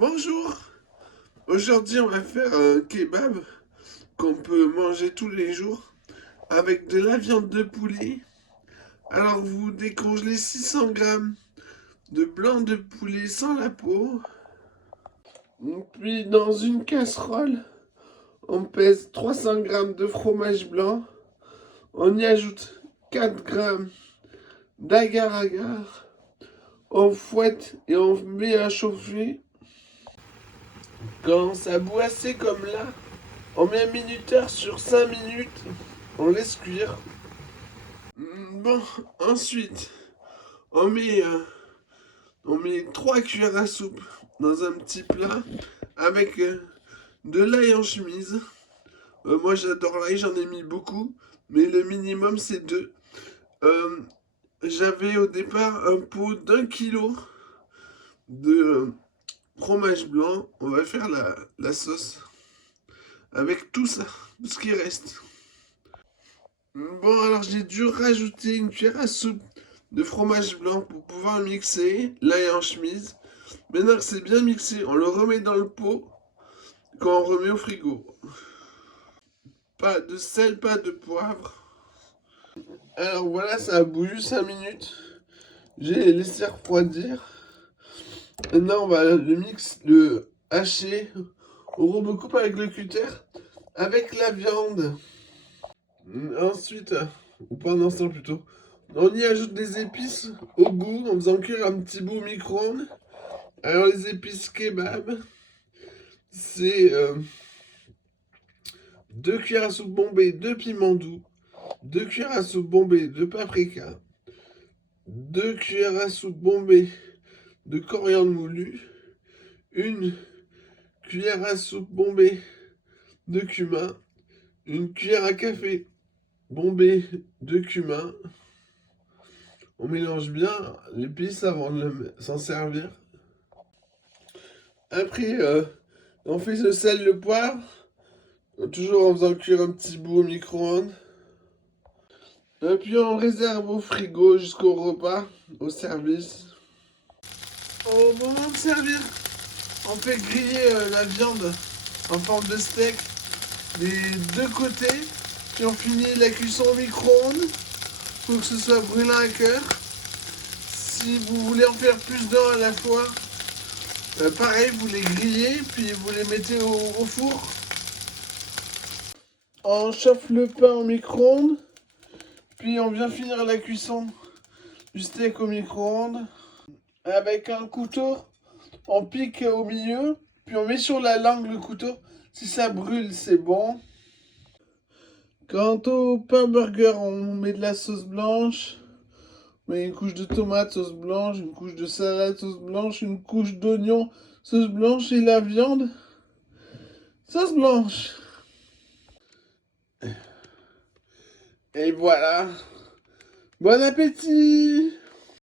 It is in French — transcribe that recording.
Bonjour, aujourd'hui on va faire un kebab qu'on peut manger tous les jours avec de la viande de poulet. Alors vous décongelez 600 grammes de blanc de poulet sans la peau. Puis dans une casserole, on pèse 300 grammes de fromage blanc. On y ajoute 4 grammes d'agar-agar. On fouette et on met à chauffer. Quand ça bout assez comme là, on met un minuteur sur 5 minutes. On laisse cuire. Bon, ensuite, on met, euh, on met 3 cuillères à soupe dans un petit plat avec de l'ail en chemise. Moi j'adore l'ail, j'en ai mis beaucoup, mais le minimum c'est 2. Euh, J'avais au départ un pot d'1 kilo de fromage blanc. On va faire la sauce avec tout ça, tout ce qui reste. Bon, alors j'ai dû rajouter une cuillère à soupe de fromage blanc pour pouvoir mixer l'ail en chemise. Maintenant que c'est bien mixé, on le remet dans le pot quand on remet au frigo. Pas de sel, pas de poivre. Alors voilà, ça a bouilli 5 minutes. J'ai laissé refroidir. Maintenant, on va le hacher au robot-coupe avec le cutter, avec la viande. Ensuite, ou pendant ce temps plutôt, on y ajoute des épices au goût en faisant cuire un petit bout au micro-ondes. Alors les épices kebab, c'est 2 cuillères à soupe bombées de piment doux, 2 cuillères à soupe bombées de paprika, 2 cuillères à soupe bombées de coriandre moulu, 1 cuillère à soupe bombée de cumin, 1 cuillère à café bombée de cumin. On mélange bien l'épice avant de s'en servir. Après, on fait le sel, le poivre, toujours en faisant cuire un petit bout au micro-ondes. Et puis on réserve au frigo jusqu'au repas, au service. Au moment de servir, on fait griller la viande en forme de steak des deux côtés. Puis on finit la cuisson au micro-ondes pour que ce soit brûlant à cœur. Si vous voulez en faire plus d'un à la fois, pareil, vous les grillez, puis vous les mettez au four. On chauffe le pain au micro-ondes, puis on vient finir la cuisson du steak au micro-ondes. Avec un couteau, on pique au milieu, puis on met sur la langue le couteau. Si ça brûle, c'est bon. Quant au pain burger, on met de la sauce blanche. On met une couche de tomate, sauce blanche, une couche de salade, sauce blanche, une couche d'oignon, sauce blanche et la viande, sauce blanche. Et voilà. Bon appétit!